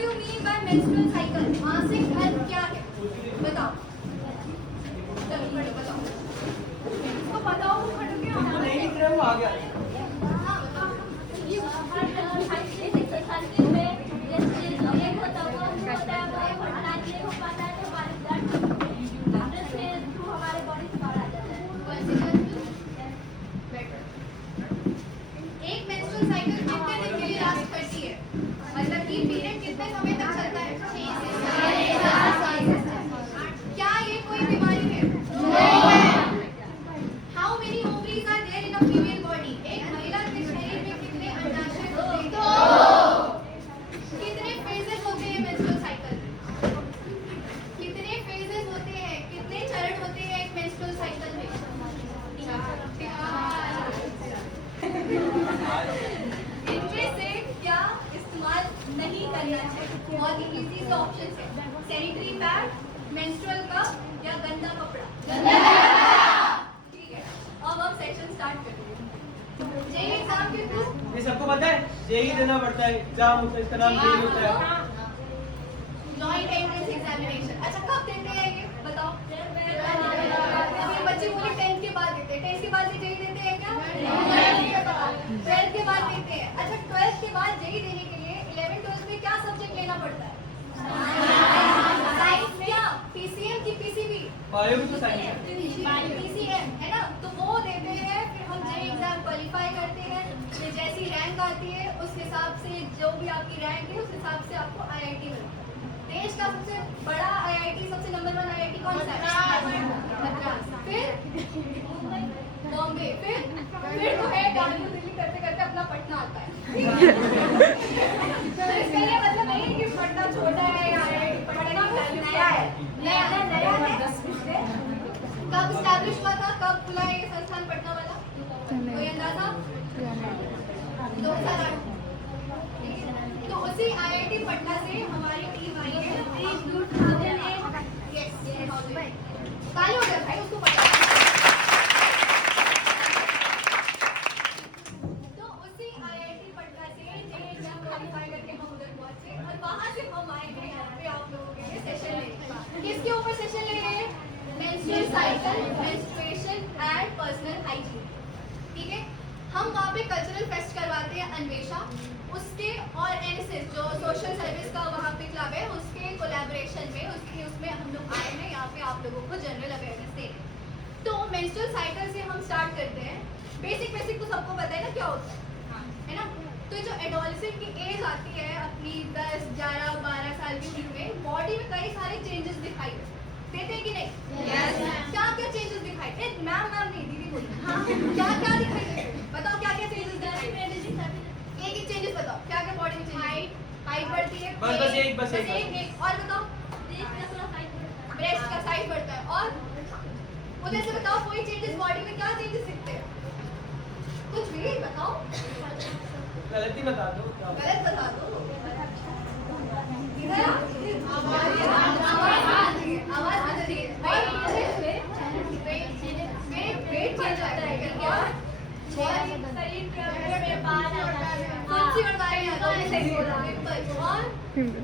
you mean by menstrual cycle? मासिक धर्म क्या है? बताओ। चलो खड़े बताओ। इसको बताओ वो खड़े क्या? नहीं दिख रहा वो आ गया। हाँ बताओ। ये हर साइकिल में जैसे एक होता है वो होता है वो फर्टिलाइजर हो पाता है तो हमारे ब्लड से थ्रू हमारे बॉडी से बाहर आ जाता है। एक मेंस्ट्रुअल साइकिल कितने दिन के लिए लास्ट करती है? मतलब कि पीरियड कितने समय तक चलता है? 6 से 7 साल। क्या ये कोई बीमारी है? How many ovaries are there in a female body? एक महिला के शरीर में कितने अंडाशय होते हैं? 2। कितने फेजेस होते हैं मेंस्ट्रुअल साइकिल? कितने फेजेस होते हैं? कितने चरण होते हैं एक मेंस्ट्रुअल साइकिल में? 4। इनमें से क्या इस्तेमाल नहीं करना चाहिए? बहुत ही इजी से ऑप्शन है। सैनिटरी पैड, मेंस्ट्रुअल कप या गंदा कपड़ा? ठीक है, अब हम सेशन स्टार्ट करेंगे। जेईई एग्जाम के थ्रू ये सबको पता है जेईई देना पड़ता है, एग्जाम होता है, इसका नाम जेईई होता है। Joint entrance examination. अच्छा कब देते हैं ये बताओ? अभी बच्चे पूरे 10th के बाद देते हैं। 10th के बाद जेईई देते हैं क्या? 12th के बाद देते हैं। अच्छा 12th के बाद जेईई देने के लिए 11th 12th में क्या सब्जेक्ट लेना पड़ता है? साइंस क्या? पीसीएम की पीसीबी? बायो भी तो साइंस है। पीसीएम है ना, तो वो देते हैं। फिर हम जेईई एग्जाम क्वालिफाई करते हैं। फिर जैसी रैंक आती है उस हिसाब से जो भी आपकी रैंक है उस हिसाब से आपको आईआईटी मिलता है। देश का सबसे बड़ा आईआईटी, सबसे नंबर 1 आईआईटी कौन सा है? मद्रास। फिर बॉम्बे। फिर तो है कानपुर, दिल्ली करते करते अपना पटना आता है। तो इसका ये मतलब नहीं है कि पटना छोटा है या आईआईटी पटना नया है। नया है। कब स्टैब्लिश हुआ था? कब खुला है ये संस्थान पटना वाला? कोई अंदाजा? 2008। तो उसी आईआईटी पटना से हमारी टीम आई है। यस, ताली हो जाए भाई, उसको पता है। तो उसी आईआईटी पटना से जेईई एग्जाम क्वालिफाई करके हम उधर पहुंचे और वहां से हम आए थे यहाँ पे आप लोगों के लिए सेशन लेने। किसके ऊपर सेशन ले रहे हैं? Menstrual cycle, menstruation and personal hygiene. ठीक है, हम वहाँ पे कल्चरल फेस्ट करवाते हैं अन्वेषा, उसके और एनएसएस जो सोशल सर्विस का वहाँ पे क्लब है उसके कोलैबोरेशन में उसमें हम लोग आए हैं यहाँ पे आप लोगों को जनरल अवेयरनेस देने। तो मेंस्ट्रुअल साइकिल से हम स्टार्ट करते हैं। बेसिक तो सबको पता है ना क्या होता है ना? तो जो एडोलेसेंट की एज आती है अपनी 10, 11, 12 साल की उम्र में, बॉडी में कई सारे चेंजेस दिखाई देते हैं कि नहीं? क्या क्या चेंजेस दिखाई देते? मैम नहीं, दीदी बोलिए। क्या क्या दिखाई देते हैं? बताओ क्या क्या चेंजेस दिखाई देते हैं? एक चेंजेस बताओ, क्या क्या बॉडी में चेंजेस? हाइट बढ़ती है। बस एक। और बताओ? ब्रेस्ट का साइज बढ़ता है। और उधर से बताओ कोई चेंजेस बॉडी में, क्या चेंजेस दिखते हैं? कुछ भी बताओ। गलत ही बता दो। गलत बता दो। इधर आवाज बदल रही है। वेट बढ़ जाता है क्या? शरीर में बाल आता है। कौन सी बीमारी आता है? पिंपल।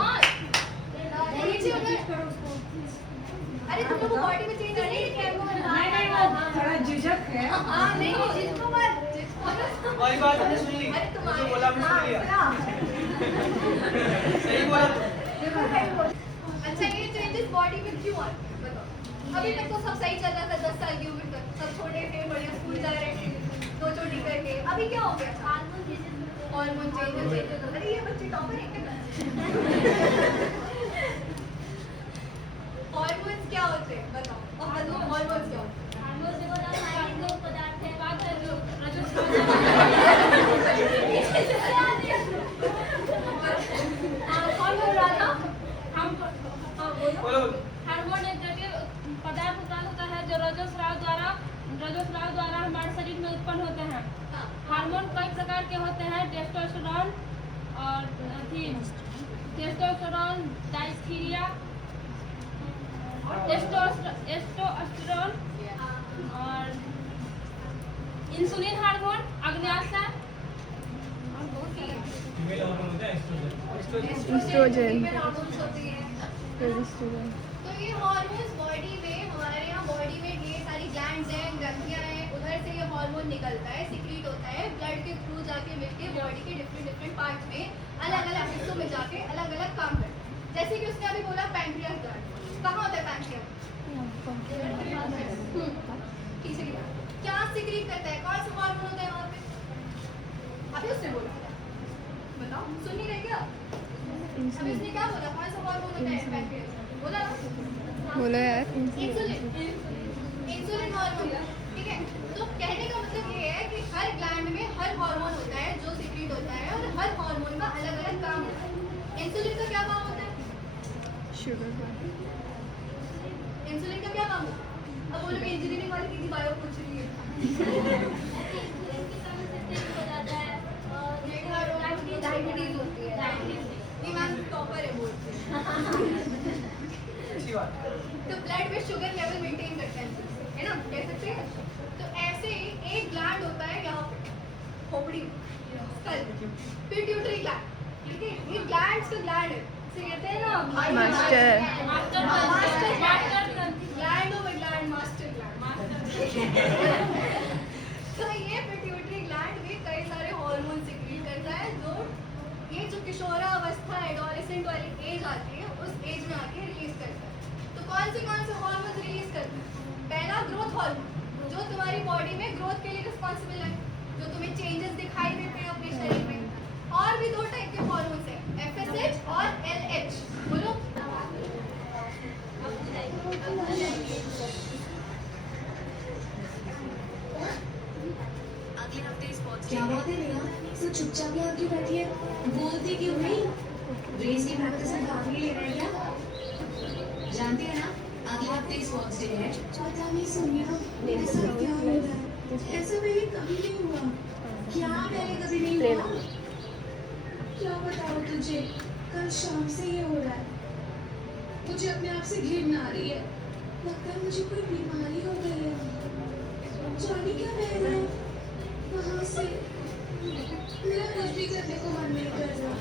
और नीचे उधर। अरे तुम लोग बॉडी में चेंज नहीं है? थोड़ा झिझक है। हाँ नहीं जिसको मत वही बात मैंने सुन ली। अरे तुम्हारी जो बोला मैंने सुन लिया। सही बोला तो। अच्छा ये चेंजेस बॉडी में क्यों आते हैं बताओ? अभी तक तो सब सही चल रहा था 10 साल की उम्र तक, सब छोटे थे, बढ़िया स्कूल जा रहे थे, 2 चोटी करके। अभी क्या हो गया? Hormone changes. अरे ये बच्चे टॉपर है क्या? हार्मोन्स क्या होते हैं बताओ? और हार्मोन्स क्या होते हैं? कौन बोल रहा था? बोलो। हार्मोन एक जटिल पदार्थ होता है जो रजोस्राव द्वारा हमारे शरीर में उत्पन्न होते हैं। हार्मोन कई प्रकार के होते हैं। टेस्टोस्टेरोन और टेस्टोस्टेरोन, डायस्टीरिया, टेस्टोस्टेरोन और इंसुलिन हार्मोन, अग्न्याशय। फीमेल हार्मोन होता है। Estrogen. हार्मोन्स होते हैं। Progesterone. तो ये हार्मोन्स बॉडी में हमारे यहाँ बॉडी में ढेर सारी ग्लैंड्स हैं, ग्रंथियाँ हैं, उधर से ये हार्मोन निकलता है, सिक्रीट होता है, ब्लड के थ्रू जाके मिलके बॉडी के डिफरेंट पार्ट्स में अलग अलग हिस्सों में जाके अलग अलग काम करता है। जैसे कि उसने अभी बोला पैंक्रियास ग्लैंड, कहाँ होता है पैंक्रियास? पीछे की तरफ। क्या सिक्रीट करता है? कौन सा हार्मोन होता है वहाँ पे? अभी उसने बोला, बताओ, सुन नहीं रहे क्या? अभी उसने क्या बोला? कौन सा हार्मोन होता है पैंक्रियास? बोला ना? बोलो यार. इंसुलिन, इंसुलिन हार्मोन, ठीक है। तो कहने का मतलब ये है कि हर ग्लैंड में हर हार्मोन होता है जो सिक्रीट होता है और हर हार्मोन का अलग अलग काम होता है। इंसुलिन का क्या काम होता है? Sugar. इंसुलिन का क्या काम होता है? अब वो लोग इंजीनियरिंग वाली दीदी बायो पूछ रही है। डायबिटीज होती है। ये मैम टॉपर है बोलते हैं। अच्छी बात है। तो ब्लड में शुगर लेवल मेंटेन करता है ना, कह सकते हैं। तो ऐसे ही एक ग्लैंड होता है यहाँ पे, खोपड़ी में, स्कल, पिट्यूटरी ग्लैंड, ठीक है। ये ग्लैंड्स तो ग्लैंड है, इसे कहते हैं ना Master. Master gland of gland, master gland. तो ये पिट्यूटरी ग्लैंड भी कई सारे हार्मोन सिक्रीट करता है जो ये जो किशोरावस्था एडोलेसेंट वाली एज आती है उस एज में आके रिलीज करता है। तो कौन से हार्मोन रिलीज करता है? पहला ग्रोथ हार्मोन, जो तुम्हारी बॉडी में ग्रोथ के लिए रिस्पॉन्सिबल है, जो तुम्हें चेंजेस दिखाई देते हैं अपने शरीर में। और भी दो टाइप के हार्मोन्स हैं, FSH और LH। बोलो। क्या बात है नेहा? तो चुपचाप यहाँ क्यों बैठी है? बोलती क्यों नहीं? रेस की प्रैक्टिस में भाग नहीं ले रहे क्या? जानती है ना, अगले हफ्ते स्पोर्ट्स डे है। पता नहीं सोनिया, मेरे साथ क्या हो रहा है? ऐसा मेरे कभी नहीं हुआ। क्या मेरे कभी नहीं हुआ? क्या बताओ तुझे? कल शाम से ये हो रहा है। मुझे अपने आप से घिन आ रही है। लगता है मुझे कोई बीमारी हो गई है। जानी क्या बह रहा है? वहाँ से मेरा कुछ भी करने को मन नहीं कर रहा।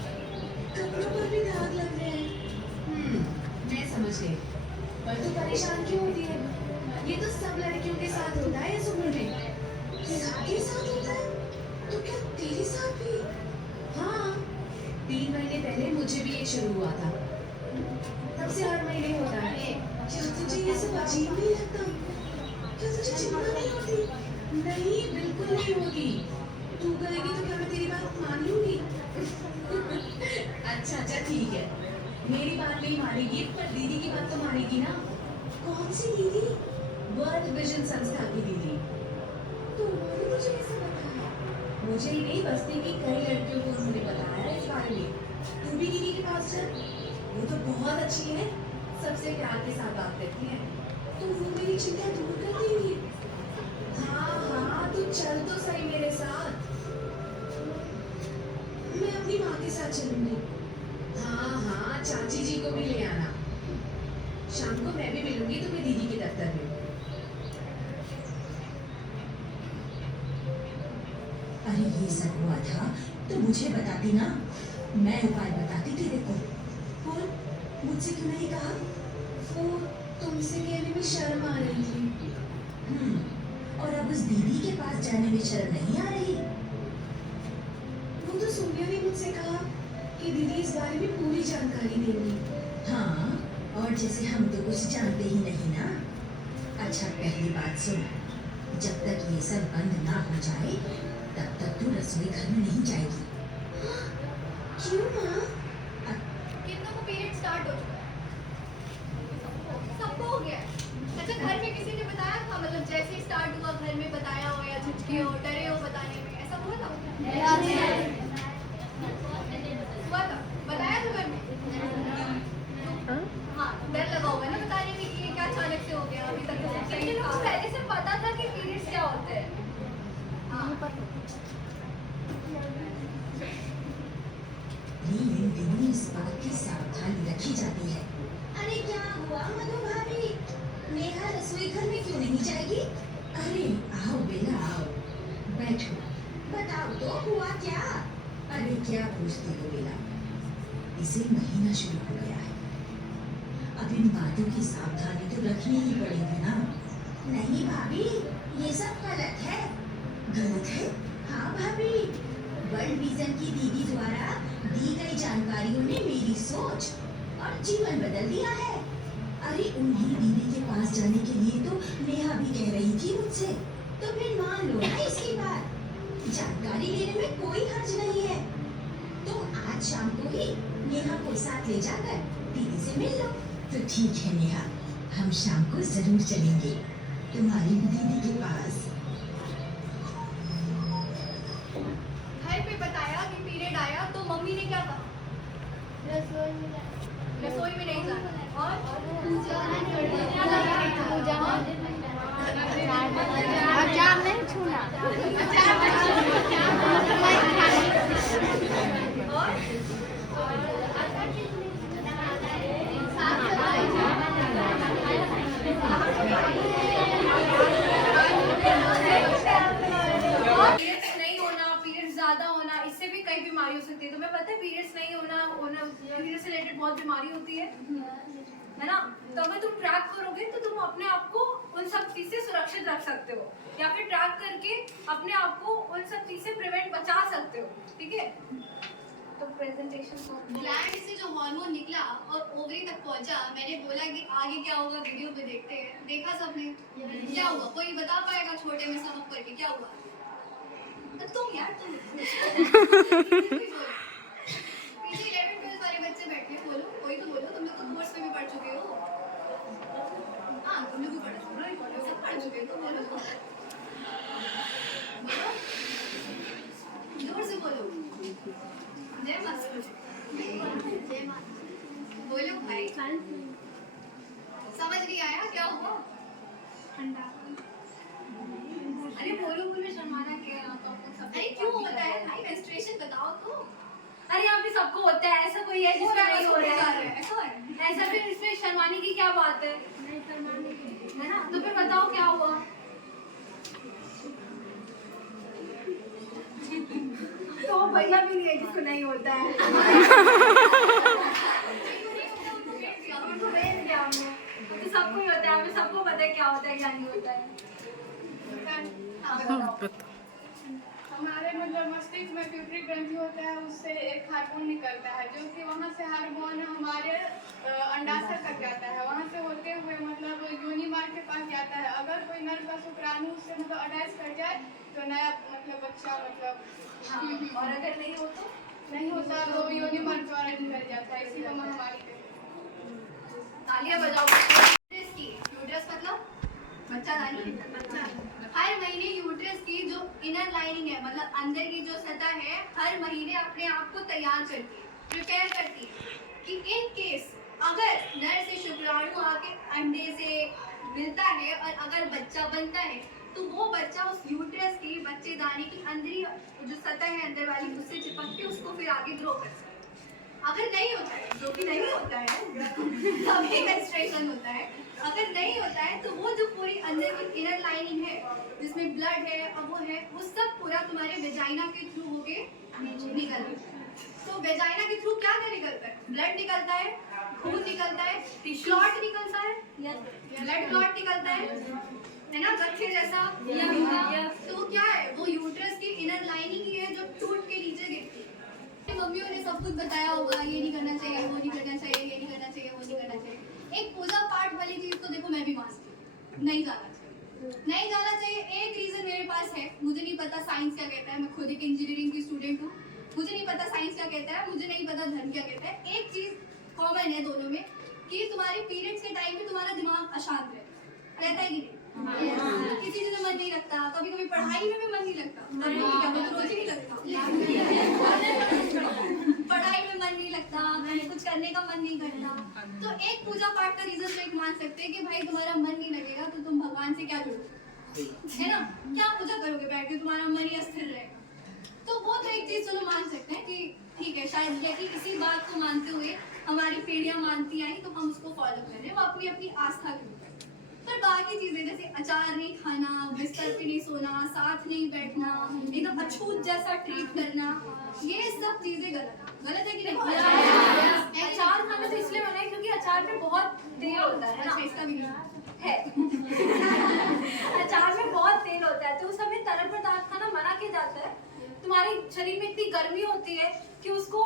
कपड़ों पर भी दाग लग रहे हैं। मैं समझ गई। पर तू परेशान क्यों होती है? ये तो सब लड़कियों के साथ होता है इस उम्र में। सबके साथ होता है? तो क्या तेरे साथ भी? हाँ, 3 महीने पहले मुझे भी ये शुरू हुआ था। तब से हर महीने होता है। क्या तुझे ये सब अजीब नहीं लगता? क्या तुझे चिंता नहीं होती? नहीं, बिल्कुल नहीं होगी। तू करेगी तो क्या मैं तेरी बात मान लूंगी? अच्छा ठीक है। मेरी बात नहीं मानेगी पर दीदी की बात तो मानेगी ना? कौन सी दीदी? वर्ल्ड विजन संस्था की दीदी। तो उन्होंने मुझे कैसे बताया? मुझे ही नहीं, बस्ती की कई लड़कियों को उन्होंने बताया इस बारे में। तू भी दीदी के पास चल। वो तो बहुत अच्छी है, सबसे प्यार के साथ बात करती है। तो वो मेरी चिंता दूर कर देगी। हाँ, तू चल तो सही मेरे साथ। मैं अपनी माँ के साथ चलूंगी। हाँ, चाची जी को भी ले आना। शाम को मैं भी मिलूंगी तुम्हें दीदी के दफ्तर में। अरे ये सब हुआ था तो मुझे बताती ना, मैं उपाय बताती तेरे को। और मुझसे क्यों नहीं कहा? वो तुमसे कहने में शर्म आ रही थी। और अब उस दीदी के पास जाने में शर्म नहीं आ रही? वो तो सोनिया ने मुझसे कहा कि दीदी इस बारे में पूरी जानकारी देंगी। हाँ, और जैसे हम तो कुछ जानते ही नहीं ना। अच्छा पहली बात सुन, जब तक ये सब बंद ना हो जाए तब तक तू रसोई घर में नहीं जाएगी। क्यों माँ? कितनों को पीरियड स्टार्ट हो चुका है? सबको हो गया है। अच्छा, घर में किसी ने बताया था? मतलब जैसे ही स्टार्ट हुआ घर में बताया हो या झुटके हो, डरे हो बताने में, ऐसा हुआ था? हुआ था? बताया था घर में? हाँ, डर लगा होगा ना बताने में कि ये क्या अचानक से हो गया, अभी तक तो सब सही था। पहले से पता था कि पीरियड्स क्या होते हैं। हाँ, इन दिनों इस बात की सावधानी रखी जाती है। अरे क्या हुआ मधु भाभी? नेहा रसोई घर में क्यों नहीं जाएगी? अरे आओ बेला आओ, बैठो। बताओ तो हुआ क्या? अरे क्या पूछती हो बेला, इसे महीना शुरू हो गया है। अब इन बातों की सावधानी तो रखनी ही पड़ेगी ना। नहीं भाभी, ये सब गलत है। गलत है? हाँ भाभी, वर्ल्ड विजन की दीदी द्वारा दी गई जानकारियों ने मेरी सोच और जीवन बदल दिया है। अरे उन्हीं दीदी के पास जाने के लिए तो नेहा भी कह रही थी मुझसे, तो फिर मान लो ना इसकी बात। जानकारी लेने में कोई हर्ज नहीं है। तुम आज शाम को ही नेहा को साथ ले जाकर दीदी से मिल लो। तो ठीक है नेहा, हम शाम को जरूर चलेंगे तुम्हारी दीदी के पास। घर पे बताया कि पीरियड आया तो मम्मी ने क्या कहा? रसोई में नहीं जाना और और जाम नहीं छूना। पीरियड्स नहीं होना, पीरियड्स ज्यादा होना, इससे भी कई बीमारी हो सकती है। तुम्हें पता है पीरियड्स नहीं होना पीरियड से रिलेटेड बहुत बीमारी होती है ना? तो अगर तुम ट्रैक करोगे तो तुम अपने आप को उन सब चीज से सुरक्षित रख सकते हो, या फिर ट्रैक करके अपने आप को उन सब चीज से प्रिवेंट बचा सकते हो। ठीक है, तो प्रेजेंटेशन ग्लैंड से जो हार्मोन निकला और ओवरी तक पहुंचा, मैंने बोला कि आगे क्या होगा वीडियो पे देखते हैं। देखा सबने क्या हुआ? कोई बता पाएगा छोटे में समझ करके क्या हुआ? तुम यार तुम पीछे 11-12 वाले बच्चे बैठे हैं, बोलो कोई तो बोलो। तुम लोग तो कोर्स में भी पढ़ चुके हो। हाँ तुम लोग भी पढ़ सब पढ़ चुके हो, तो बोलो बोलो जोर से बोलो। जय माता जय माता बोलो भाई। समझ नहीं आया क्या हुआ? ठंडा। अरे बोलो बोलो, शर्माना क्या? अरे क्यों होता है भाई? मेंस्ट्रुएशन बताओ तो। अरे यहाँ पे सबको होता है, ऐसा कोई है जिसका नहीं हो रहा है? ऐसा फिर इसमें शर्माने की क्या बात है? नहीं शर्माने की है ना? तो फिर बताओ क्या हुआ? तो भैया भी नहीं है जिसको नहीं होता है। तो सबको ही होता है, हमें सबको पता है क्या होता है क्या नहीं होता है। हमारे मतलब मस्तिष्क में प्यूटरी ग्रंथि होता है, उससे एक हार्मोन निकलता है जो कि वहाँ से हार्मोन हमारे अंडाशय तक जाता है। वहाँ से होते हुए मतलब योनि मार्ग के पास जाता है। अगर कोई नर का शुक्राणु उससे मतलब अटैच कर जाए तो नया मतलब बच्चा मतलब और अगर नहीं हो तो नहीं होता तो योनि मार्ग द्वारा निकल जाता है। इसी को महामारी पे तालियां बजाओ। यूट्रस की, यूट्रस मतलब बच्चा दानी, बच्चा। हर महीने यूट्रस की जो इनर लाइनिंग है, मतलब अंदर की जो सतह है, हर महीने अपने आप को तैयार करती है, प्रिपेयर करती है कि इन केस अगर नर से शुक्राणु आके अंडे से मिलता है और अगर बच्चा बनता है तो वो बच्चा उस यूट्रस की बच्चेदानी की अंदरी जो सतह है अंदर वाली, उससे चिपक के उसको फिर आगे ग्रो कर सकता है। अगर नहीं होता है, जो कि नहीं होता है, तभी मेंस्ट्रुएशन होता है। अगर नहीं होता है तो वो जो पूरी अंदर की इनर लाइनिंग है जिसमें ब्लड है और वो सब पूरा तुम्हारे वेजाइना के थ्रू होके निकलता है। तो वेजाइना के थ्रू क्या क्या निकलता है? ब्लड निकलता है, खून निकलता है, क्लॉट निकलता है, ब्लड क्लॉट निकलता है ना, गट्ठे जैसा। तो क्या है? वो यूट्रस की इनर लाइनिंग ही है जो टूट के नीचे गिरती है। मम्मियों ने सब कुछ बताया होगा, ये नहीं करना चाहिए, वो नहीं करना चाहिए, ये नहीं करना चाहिए, वो नहीं करना चाहिए। एक पूजा पाठ वाली चीज तो देखो मैं भी मानती हूँ, नहीं जाना चाहिए, नहीं जाना चाहिए। एक रीजन मेरे पास है, मुझे नहीं पता साइंस क्या कहता है, मैं खुद एक इंजीनियरिंग की स्टूडेंट हूँ, मुझे नहीं पता साइंस क्या कहता है, मुझे नहीं पता धर्म क्या कहता है। एक चीज कॉमन है दोनों में कि तुम्हारे पीरियड्स के टाइम में तुम्हारा दिमाग अशांत रहता है कि नहीं? किसी चीज में मन नहीं लगता, कभी कभी पढ़ाई में भी मन नहीं लगता, रोज ही नहीं लगता, पढ़ाई में मन नहीं लगता, कुछ करने का मन नहीं करता। तो एक पूजा पाठ का रीजन तो एक मान सकते हैं कि भाई तुम्हारा मन नहीं लगेगा तो तुम भगवान से क्या जुड़ोगे, है ना? क्या पूजा करोगे बैठ के? तुम्हारा मन ही अस्थिर रहेगा। तो वो तो एक चीज चलो मान सकते हैं कि ठीक है, शायद ये कि इसी बात को मानते हुए हमारी पीढ़ियां मानती आई तो हम उसको फॉलो कर रहे हैं, वो अपनी अपनी आस्था के ऊपर। पर बाकी चीजें जैसे अचार नहीं खाना, बिस्तर पे नहीं सोना, साथ नहीं बैठना, एकदम अछूत जैसा ट्रीट करना, ये सब चीजें गलत है कि नहीं? अचार में बहुत तेल होता है ना, अच्छा, इसका भी है अचार में बहुत तेल होता है, तो उस समय तरल पदार्थ खाना मना किया जाता है। तुम्हारे शरीर में इतनी गर्मी होती है कि उसको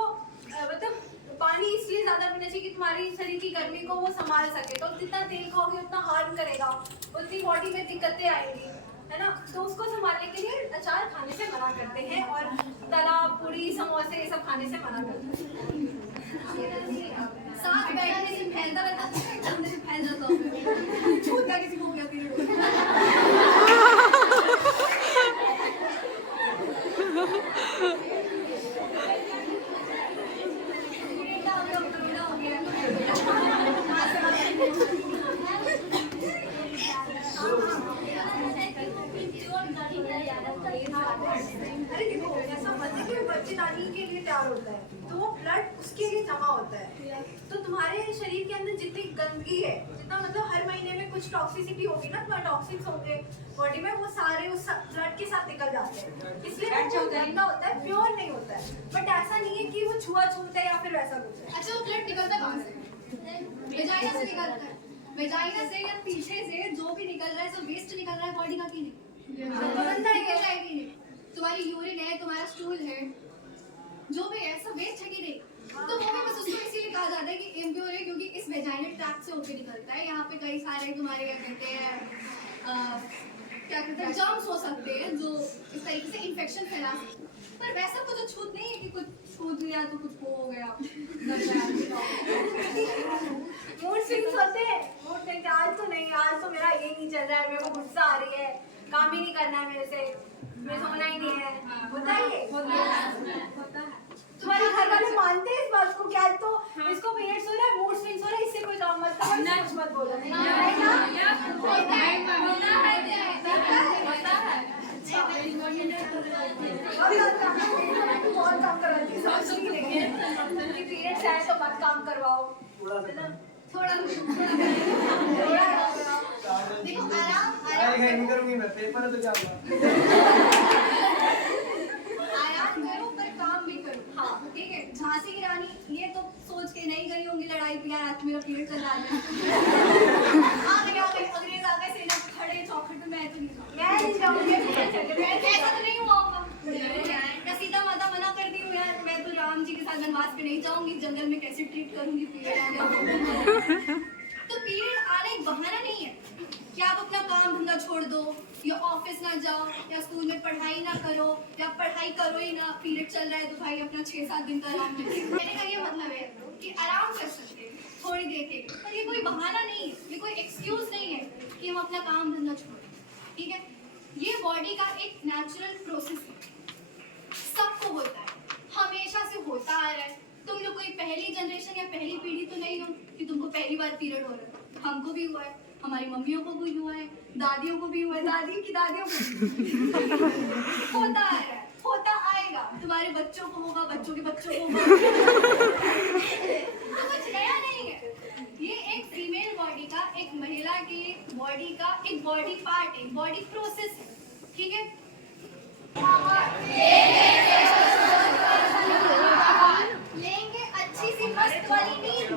मतलब पानी इसलिए ज्यादा पीना चाहिए कि तुम्हारी शरीर की गर्मी को वो संभाल सके। तो जितना तेल खाओगे उतना हार्म करेगा, उतनी बॉडी में दिक्कतें आएंगी, है ना। तो उसको संभालने के लिए अचार खाने से मना करते हैं, और तला पूरी समोसे ये सब खाने से मना करते हैं। साथ बैठने से फैलता रहता है, अंदर से फैल जाता है, छूता किसी को हो गया पीरियड। अरे देखो ऐसा मत है कि बच्चेदानी के लिए तैयार होता है, तो वो ब्लड उसके लिए जमा होता है। तो तुम्हारे शरीर के अंदर जितनी गंदगी है, जितना मतलब हर महीने में कुछ टॉक्सिसिटी होगी ना, तुम्हारे टॉक्सिक्स होंगे बॉडी में, वो सारे उस ब्लड के साथ निकल जाते हैं। इसलिए वो गंदा होता है, प्योर नहीं होता है। बट ऐसा नहीं है कि वो छुआछूत है या फिर वैसा कुछ है। अच्छा, वो ब्लड निकलता कहाँ से? वेजाइना से निकलता है। वेजाइना से या पीछे से जो भी निकल रहा है, सब वेस्ट निकल रहा है बॉडी का, कि नहीं? गंदा निकल रहा है कि नहीं? तुम्हारी यूरिन है, तुम्हारा स्टूल है, जो भी है सब वेस्ट है कि नहीं? तो वो भी बस उसको इसीलिए कहा जाता है कि इम्प्योर है, क्योंकि इस वेजाइनल ट्रैक्ट से होकर निकलता है। यहाँ पे कई सारे तुम्हारे क्या कहते हैं जर्म्स हो सकते हैं जो इस तरीके से इन्फेक्शन फैला सकते हैं। पर वैसा कुछ छूत नहीं है कि कुछ छूत दिया तो कुछ हो गया। मूड स्विंग्स होते हैं, मूड स्विंग्स। आज तो नहीं, आज तो मेरा ये नहीं चल रहा है, मेरे को गुस्सा आ रही है, काम ही नहीं करना है मेरे से, मैं सोना ही नहीं है। होता है ये? होता है। तुम्हारे घर वाले मानते हैं इस बात को? क्या तो इसको पीरियड्स हो रहा है, मूड स्विंग्स हो रहा है, इससे कोई काम मत करो, इससे कुछ मत बोलो। बहुत काम करवाती है, समझ नहीं लेकिन पीरियड्स आए तो मत काम करवाओ, थोड़ा देखो, अरे नहीं करूंगी मैं, पेपर है तो क्या हुआ? आराम करो पर काम भी करो। हाँ ठीक है। झांसी की रानी ये तो सोच के नहीं गई होंगी लड़ाई पे, यार आज मेरा पीरियड चल रहा है। आ गए अंग्रेज आ गए, सेना खड़े चौखट में, मैं नहीं जाऊंगी। ऐसा तो नहीं हुआ होगा या सीता माता मना कर दी हूँ, यार मैं तो राम जी के साथ वनवास पे नहीं जाऊंगी, जंगल में कैसे ट्रीट करूंगी पीरियड आने। तो पीरियड आने एक बहाना नहीं है कि आप अपना काम धंधा छोड़ दो, या ऑफिस ना जाओ, या स्कूल में पढ़ाई ना करो, या पढ़ाई करो ही ना, पीरियड चल रहा है तो भाई अपना 6-7 दिन का आराम कर। कहने का ये मतलब है कि आराम कर सकते हैं थोड़ी देर के, पर ये कोई बहाना नहीं है, ये कोई एक्सक्यूज नहीं है कि हम अपना काम धंधा छोड़ें। ठीक है, ये बॉडी का एक नेचुरल प्रोसेस है, सबको होता है, हमेशा से होता आ रहा है। तुम लोग कोई पहली जनरेशन या पहली पीढ़ी तो नहीं हो कि तुमको पहली बार पीरियड हो रहा है। हमको भी हुआ है, हमारी मम्मियों को भी हुआ है, दादियों को भी हुआ है, दादी की दादियों को होता आ रहा है, होता आएगा, तुम्हारे बच्चों को होगा, बच्चों के बच्चों को होगा। तो कुछ नया नहीं है, ये एक फीमेल बॉडी का, एक महिला की बॉडी का एक बॉडी पार्ट है, बॉडी प्रोसेस है। ठीक है, लेंगे अच्छी सी मस्त वाली नींद,